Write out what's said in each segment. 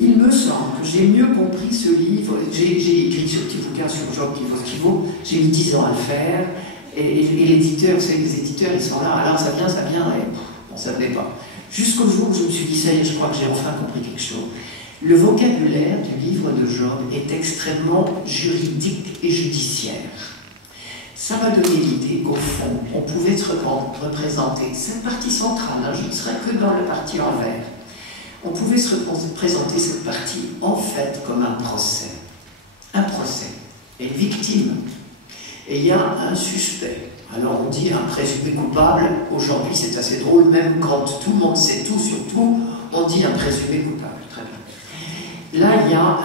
Il me semble que j'ai mieux compris ce livre. J'ai écrit ce petit bouquin sur Job qui vaut ce qu'il vaut. J'ai mis 10 ans à le faire. Et l'éditeur, vous savez, les éditeurs, ils sont là. Alors ça vient, et bon, ça ne venait pas. Jusqu'au jour où je me suis dit, ça y est, je crois que j'ai enfin compris quelque chose. Le vocabulaire du livre de Job est extrêmement juridique et judiciaire. Ça m'a donné l'idée qu'au fond, on pouvait se représenter cette partie centrale, hein, je ne serais que dans le parti en vert. On pouvait se représenter cette partie en fait comme un procès. Un procès. Et une victime. Et il y a un suspect. Alors on dit un présumé coupable. Aujourd'hui c'est assez drôle, même quand tout le monde sait tout sur tout, on dit un présumé coupable. Très bien. Là il y a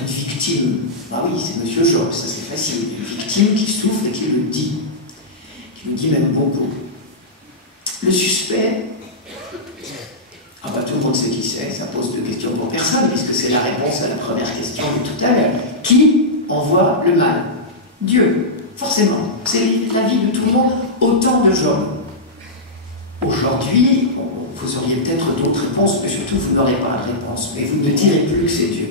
une victime. Ah oui, c'est Monsieur Job, ça c'est facile. Une victime qui souffre et qui le dit. Qui le dit même beaucoup. Le suspect, ah bah tout le monde sait qui c'est, ça pose de questions pour personne, puisque c'est la réponse à la première question de tout à l'heure. Qui envoie le mal? Dieu. Forcément, c'est la vie de tout le monde, autant de Job. Aujourd'hui, vous auriez peut-être d'autres réponses, mais surtout vous n'aurez pas de réponse. Mais vous ne direz plus que c'est Dieu.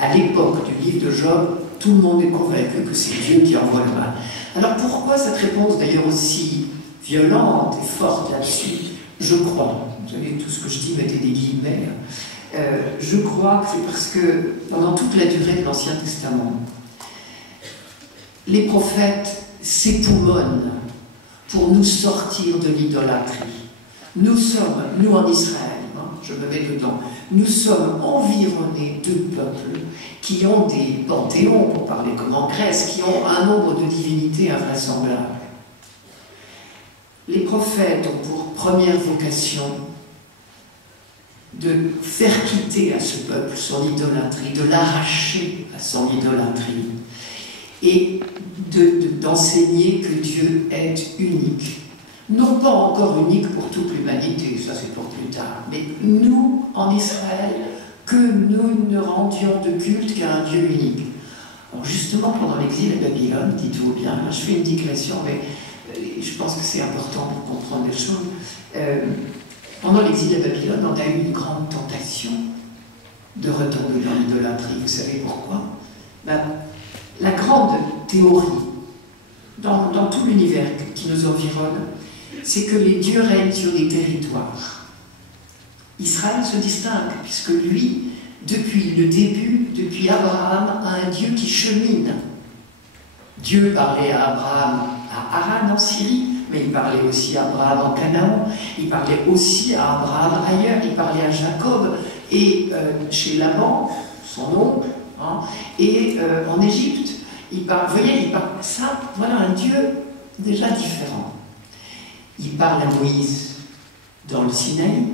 À l'époque du livre de Job, tout le monde est convaincu que c'est Dieu qui envoie le mal. Alors pourquoi cette réponse d'ailleurs aussi violente et forte là-dessus? Je crois, vous savez, tout ce que je dis, mettez des guillemets, je crois que c'est parce que pendant toute la durée de l'Ancien Testament, les prophètes s'époumonnent pour nous sortir de l'idolâtrie. Nous sommes, nous en Israël, hein, je me mets dedans, nous sommes environnés de peuples qui ont des panthéons, pour parler comme en Grèce, qui ont un nombre de divinités invraisemblables. Les prophètes ont pour première vocation de faire quitter à ce peuple son idolâtrie, de l'arracher à son idolâtrie, et d'enseigner que Dieu est unique. Non pas encore unique pour toute l'humanité, ça c'est pour plus tard, mais nous, en Israël, que nous ne rendions de culte qu'à un Dieu unique. Alors justement, pendant l'exil à Babylone, dites-vous bien, je fais une digression, mais je pense que c'est important pour comprendre les choses. Pendant l'exil à Babylone, on a eu une grande tentation de retomber dans l'idolâtrie. Vous savez pourquoi? La grande théorie dans tout l'univers qui nous environne, c'est que les dieux règnent sur des territoires. Israël se distingue, puisque lui, depuis le début, depuis Abraham, a un Dieu qui chemine. Dieu parlait à Abraham à Haran en Syrie, mais il parlait aussi à Abraham en Canaan, il parlait aussi à Abraham ailleurs, il parlait à Jacob, et chez Laban, son oncle, hein, et en Égypte. Vous voyez, il parle ça, voilà un Dieu déjà différent. Il parle à Moïse dans le Sinaï,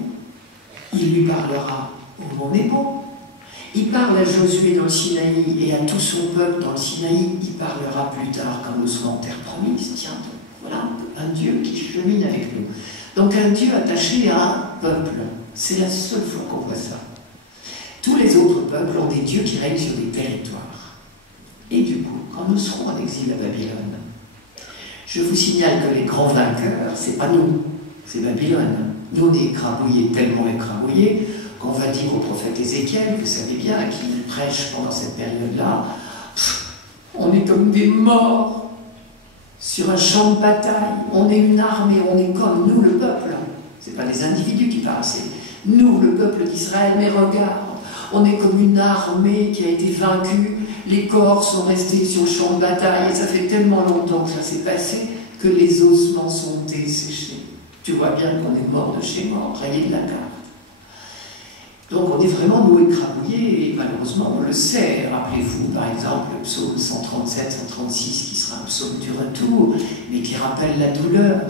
il lui parlera au mont Nebo. Il parle à Josué dans le Sinaï et à tout son peuple dans le Sinaï, il parlera plus tard quand nous serons en terre promise. Tiens, voilà un Dieu qui chemine avec nous. Donc un Dieu attaché à un peuple. C'est la seule fois qu'on voit ça. Tous les autres peuples ont des dieux qui règnent sur des territoires. Et du coup, quand nous serons en exil à Babylone, je vous signale que les grands vainqueurs, c'est pas nous, c'est Babylone. Nous, on est écrabouillés, tellement écrabouillés, qu'on va dire au prophète Ézéchiel, vous savez bien, qu'il prêche pendant cette période-là, on est comme des morts sur un champ de bataille, on est une armée, on est comme nous, le peuple. C'est pas les individus qui parlent, c'est nous, le peuple d'Israël, mais regarde, on est comme une armée qui a été vaincue, les corps sont restés sur le champ de bataille, et ça fait tellement longtemps que ça s'est passé que les ossements sont desséchés. Tu vois bien qu'on est mort de chez mort, rayé de la carte. Donc on est vraiment, nous, écrabouillés, et malheureusement on le sait. Rappelez-vous, par exemple, le psaume 137-136, qui sera un psaume du retour, mais qui rappelle la douleur.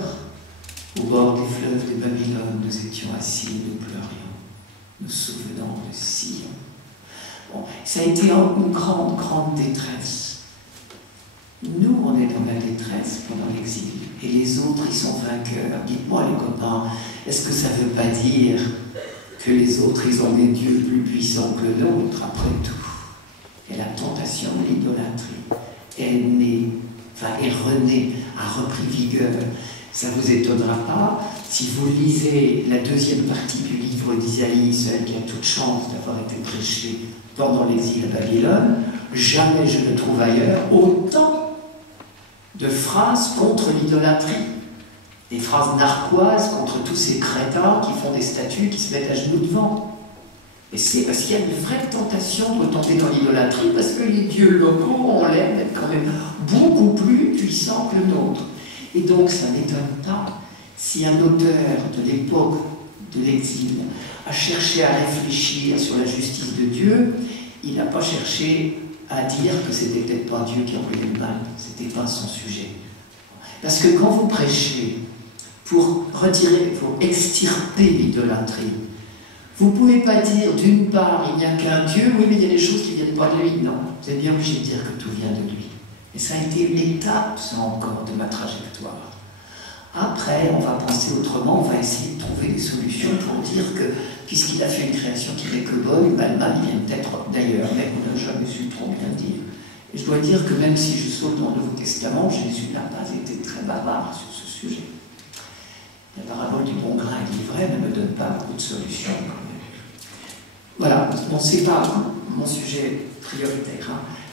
Au bord des fleuves de Babylone, nous étions assis, nous pleurions, nous souvenons de Sion. Bon, ça a été une grande, grande détresse. Nous, on est dans la détresse pendant l'exil, et les autres, ils sont vainqueurs. Dites-moi, les copains, est-ce que ça ne veut pas dire que les autres, ils ont des dieux plus puissants que le nôtre, après tout? Et la tentation de l'idolâtrie est née, enfin, est renée, a repris vigueur. Ça ne vous étonnera pas si vous lisez la deuxième partie du livre d'Isaïe, celle qui a toute chance d'avoir été prêchée pendant l'exil à Babylone, jamais je ne trouve ailleurs autant de phrases contre l'idolâtrie. Des phrases narquoises contre tous ces crétins qui font des statues, qui se mettent à genoux devant. Et c'est parce qu'il y a une vraie tentation de tomber dans l'idolâtrie, parce que les dieux locaux ont l'air d'être quand même beaucoup plus puissants que le nôtre. Et donc ça n'étonne pas si un auteur de l'époque de l'exil a cherché à réfléchir sur la justice de Dieu, il n'a pas cherché à dire que c'était peut-être pas Dieu qui envoyait le mal, c'était pas son sujet. Parce que quand vous prêchez pour retirer, pour extirper l'idolâtrie, vous ne pouvez pas dire d'une part il n'y a qu'un Dieu, oui mais il y a des choses qui ne viennent pas de lui, non, vous êtes bien obligé de dire que tout vient de lui. Et ça a été une étape, ça encore, de ma trajectoire. Après, on va penser autrement, on va essayer de trouver des solutions pour dire que, puisqu'il a fait une création qui n'est que bonne, ben, le mal vient peut-être d'ailleurs, mais on n'a jamais su trop bien dire. Et je dois dire que même si je saute dans le Nouveau Testament, Jésus n'a pas été très bavard sur ce sujet. La parabole du bon grain et de l'ivraie ne me donne pas beaucoup de solutions. Voilà, bon, c'est pas mon sujet prioritaire. Hein.